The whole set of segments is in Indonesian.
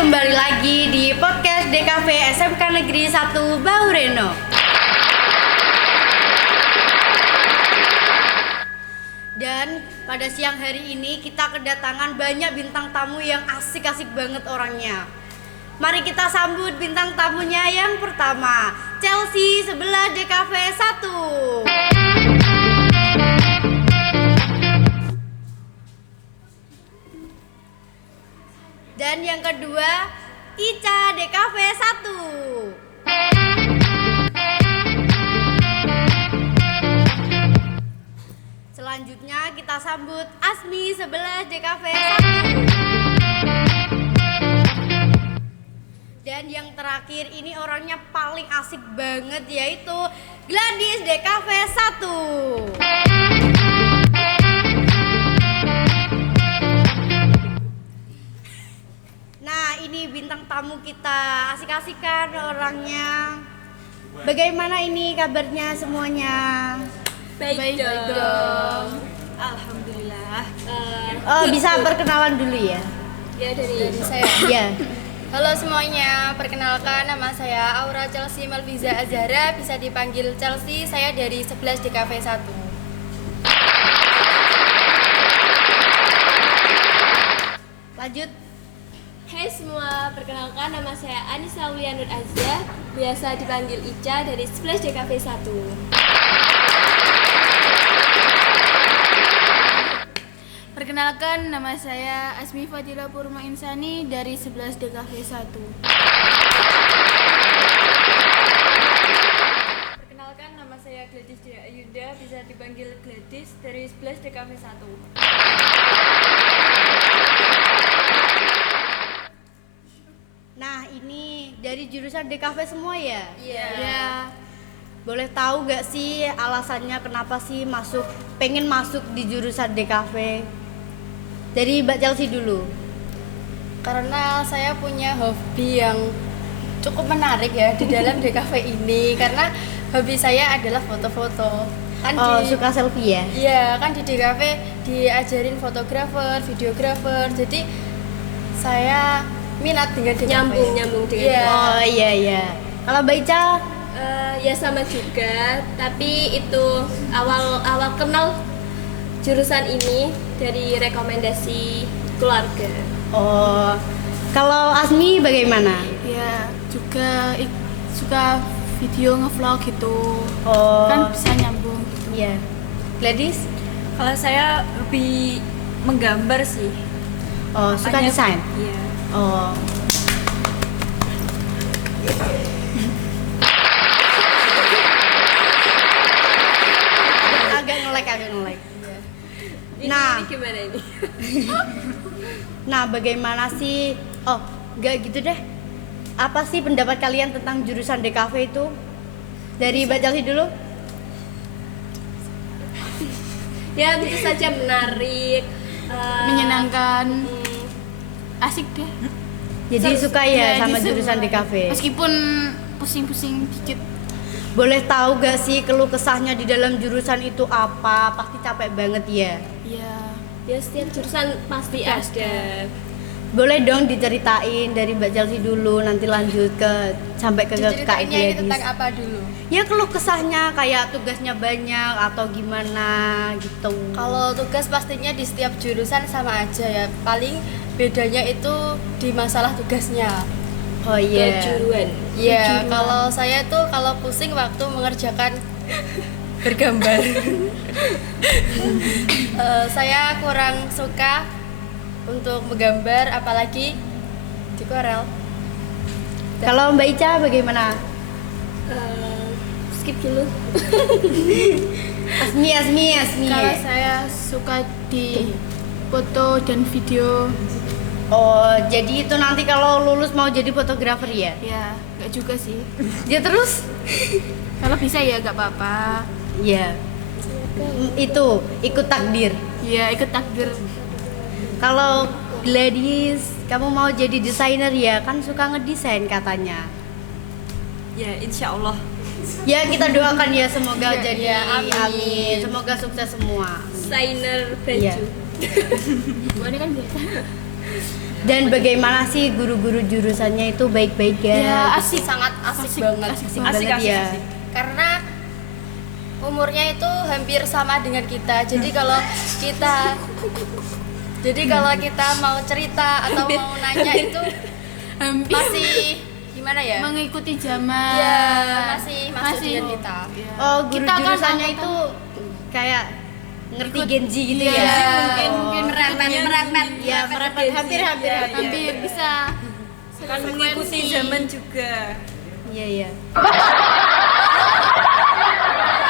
kembali lagi di podcast DKV SMK Negeri 1 Baureno. Dan pada siang hari ini kita kedatangan banyak bintang tamu yang asik-asik banget orangnya. Mari kita sambut bintang tamunya yang pertama, Chelsea sebelah DKV 1. Dan yang kedua, Ica DKV 1. Selanjutnya kita sambut Asmi sebelah DKV 1. Dan yang terakhir ini orangnya paling asik banget, yaitu Gladys DKV 1. Nah, ini bintang tamu kita, asik-asik kan orangnya. Bagaimana ini kabarnya semuanya? Baik dong. Alhamdulillah. Bisa perkenalan dulu ya? Ya dari saya. Iya. Halo semuanya, perkenalkan nama saya Aura Chelsea Malviza Azhara, bisa dipanggil Chelsea. Saya dari 11 DKV 1. Lanjut. Hai semua, perkenalkan nama saya Anissa Wulianur Azza, biasa dipanggil Ica dari 11 DKV 1. Perkenalkan nama saya Asmi Fadila Purma Insani dari 11 DKV 1. Perkenalkan nama saya Gladys Dea Ayunda, bisa dipanggil Gladys dari 11 DKV 1. Nah, ini dari jurusan DKV semua ya? Iya. Ya, Boleh tahu gak sih alasannya kenapa sih pengen masuk di jurusan DKV? Dari Mbak Chelsea dulu. Karena saya punya hobi yang cukup menarik ya di dalam DKV ini, karena hobi saya adalah foto-foto. Kan Suka selfie ya? Iya, kan di DKV diajarin fotografer, videografer. Jadi saya minat dengan DKV. Nyambung dengan Iya. Oh iya. Kalau Mbak Ica, ya sama juga, tapi itu awal kenal jurusan ini dari rekomendasi keluarga. kalau Asmi bagaimana? ya juga suka video ngevlog gitu. Kan bisa nyambung. Iya. Gladys? Kalau saya lebih menggambar sih. Suka Makanya- desain? Iya. Oh. agak nge-lag. Nah. Ini gimana ini? Nah, bagaimana sih? Enggak gitu deh. Apa sih pendapat kalian tentang jurusan DKV itu? Dari Mbak Chelsea dulu? Ya tentu saja menarik, Menyenangkan, asik deh. Jadi suka ya sama jadi seru. jurusan DKV? Meskipun pusing-pusing dikit. Boleh tahu gak sih keluh kesahnya di dalam jurusan itu apa? Pasti capek banget ya. Ya, Ya setiap jurusan pasti ada. Boleh dong diceritain dari Mbak Chelsea dulu, nanti lanjut sampai ke Kak Diceritainnya ini Gladys. tentang apa dulu? Ya keluh kesahnya kayak tugasnya banyak atau gimana gitu. Kalau tugas pastinya di setiap jurusan sama aja ya. Paling bedanya itu di masalah tugasnya. Oh iya. Kejuruan. Iya, kalau saya tuh kalau pusing waktu mengerjakan bergambar. Saya kurang suka untuk menggambar, apalagi di Corel. Kalau Mbak Ica bagaimana? Skip dulu. Asmi. kalau saya suka di foto dan video. Oh, jadi itu nanti kalau lulus mau jadi fotografer ya? Ya, nggak juga sih. Ya terus? Kalau bisa ya nggak apa-apa. Ya. Itu ikut takdir. Ya, ikut takdir. Kalau Gladys, kamu mau jadi desainer ya? Kan suka ngedesain katanya. Ya, insya Allah. Ya kita doakan ya semoga Ya, jadi. ya, amin. Semoga sukses semua. Desainer Iya. baju. Gua ini kan biasa. Dan bagaimana sih guru-guru jurusannya itu baik-baik ya? Ya, asik, sangat asik banget. Asik Asik, banget asik, ya. asik. Karena umurnya itu hampir sama dengan kita. Jadi kalau kita mau cerita atau mau nanya itu Hampir masih gimana ya? mengikuti zaman. Ya, masih masuk dengan kita. Iya. Oh, guru Kita kan jurusannya angkatan- itu kayak ngerti Genji gitu Iya, ya? mungkin Merepet. Ya, merepet hampir. hampir bisa. Kan mengikuti zaman juga. Iya, iya.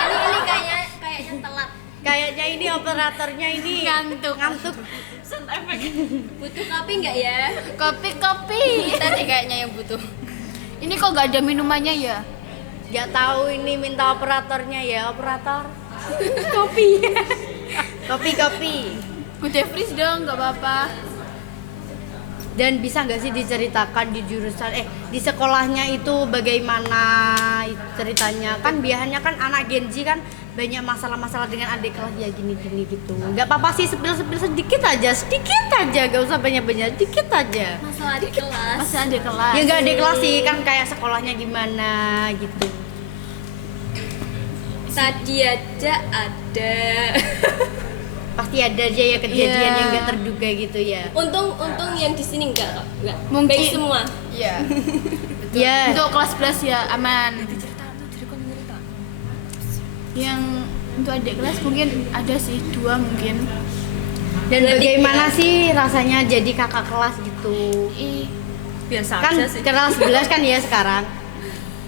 Ini kayaknya telat. Kayaknya ini operatornya ini ngantuk. Butuh kopi nggak ya? Kopi. Kita nih kayaknya yang butuh. Ini kok gak ada minumannya ya? Gak tahu ini minta operatornya ya, operator. Kopi. Kopi. Udah freeze dong, gak apa-apa. Dan bisa nggak sih diceritakan di jurusan di sekolahnya itu bagaimana ceritanya? Kan biasanya kan anak Genji kan banyak masalah-masalah dengan adik kelas ya gini-gini gitu. Nggak apa-apa sih, sepil sedikit aja, gak usah banyak-banyak, sedikit aja. Masalah di kelas. Masih ada kelas. Ya nggak adik kelas sih, kan kayak sekolahnya gimana gitu. Tadi aja ada. Pasti ada aja ya kejadian Iya. yang nggak terduga gitu ya. Untung yang di sini enggak kok. Enggak. Mungkin- Baik semua. Iya. Ya. Untuk kelas 11 ya aman. Yang untuk adik kelas mungkin ada sih 2 mungkin. Dan Berarti bagaimana sih rasanya jadi kakak kelas gitu? Biasa Kan aja sih. kelas 11 kan ya sekarang.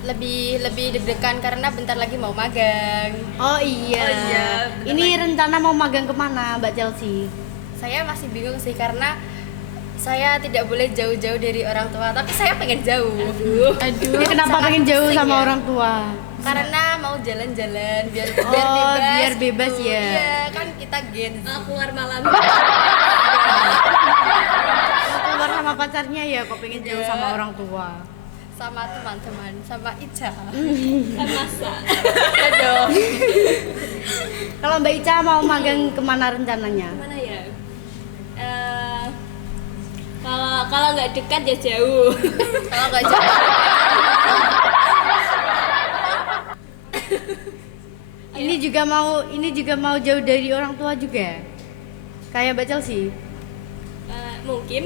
Lebih deg-degan karena bentar lagi mau magang. Oh iya. Oh iya, bener Ini rencana mau magang kemana Mbak Chelsea? Saya masih bingung sih karena saya tidak boleh jauh-jauh dari orang tua, tapi saya pengen jauh. Aduh. Ini kenapa sangat pengen jauh pusing sama ya. orang tua? Karena mau jalan-jalan biar Oh, biar gitu. bebas ya. Iya, kan kita Gen Z. Keluar malam. Mau keluar sama pacarnya ya, kok pengen jauh sama orang tua? Sama teman-teman, sama Ica. Masa. Aduh. Kalau Mbak Ica mau magang kemana rencananya? Mana ya? Kalau nggak dekat ya jauh. Kalau nggak jauh. Ini juga mau jauh dari orang tua juga. Kayak Mbak Chelsea. Mungkin.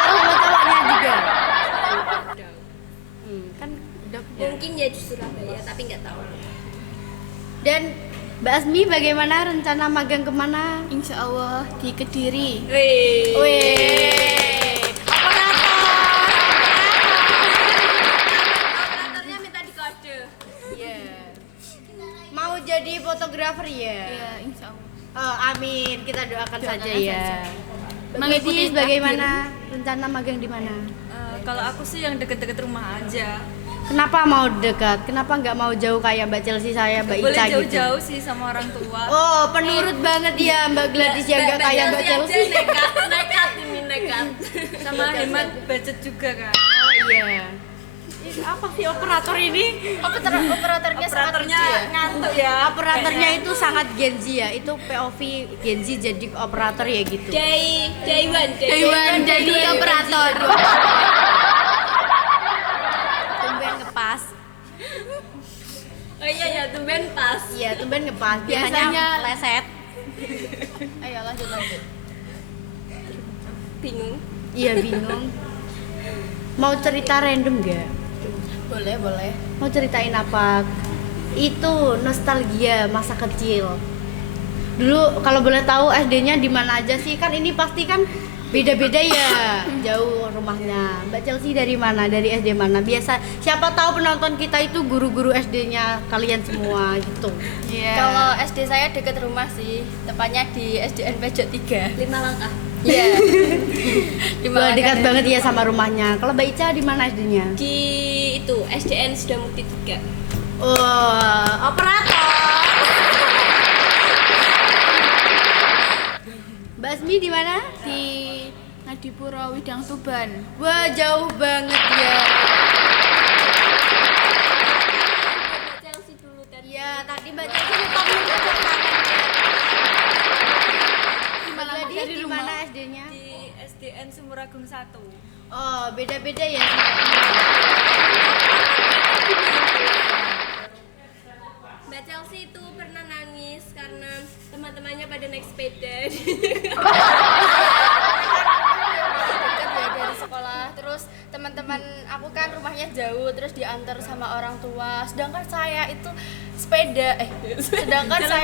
Sama cowoknya juga. Kan udah. Mungkin ya di Surabaya, tapi nggak tahu. Dan Mbak Asmi bagaimana rencana magang kemana? Insya Allah di Kediri. Wih. Wih, Operatornya minta dikode. Iya. Mau jadi fotografer ya? Ya, Insya Allah. Oh, amin. Kita doakan saja Doakan ya. saja. Mengikuti bagaimana rencana magang di mana? Kalau aku sih yang deket-deket rumah aja. Kenapa mau dekat? Kenapa nggak mau jauh kayak Mbak Chelsea saya, Mbak Boleh Ica gitu? jauh-jauh sih sama orang tua. Oh, penurut banget ya Mbak Gladys yang nggak kayak Mbak Chelsea. Nekat ini nekat. Sama hemat budget juga kan. Oh iya. Apa sih operator ini? Operatornya sangat Operatornya lucu ya. ngantuk ya. Operatornya itu sangat Gen Z ya. Itu POV Gen Z jadi operator ya gitu. Taiwan jadi operator. Tumben ngepas. Oh iya ya, tumben pas. Iya, tumben ngepas. Biasanya Biasanya- leset. Ayo lanjut. Bingung. Iya, bingung. Mau cerita random gak? Boleh. Mau ceritain apa? Itu nostalgia masa kecil. Dulu kalau boleh tahu SD-nya di mana aja sih? Kan ini pasti kan beda-beda ya, jauh rumahnya. Mbak Chelsea dari mana? Dari SD mana? Biasa siapa tahu penonton kita itu guru-guru SD-nya kalian semua gitu. Iya. Kalau SD saya dekat rumah sih, tepatnya di SDN Pejok 3. 5 langkah. Iya. Wah, dekat banget ya sama rumahnya. Kalau Mbak Ica di mana SD-nya? Di itu SDN Sudamukti 3. Oh, operator. Mbak Asmi di mana? Di Ngadipuro Widang Tuban. Wah, jauh banget ya. Chelsea dulu tadi. Iya, tadi Mbak Chelsea lupa belum ada tangannya. Mbak Gladys di mana? mana SD-nya? Di SDN Sumuragung 1. Oh, beda-beda ya. Mbak Chelsea itu pernah nangis karena teman-temannya pada naik sepeda. Dekat ya dari sekolah. Terus teman-teman aku kan rumahnya jauh, terus diantar sama orang tua. Sedangkan saya itu sedangkan saya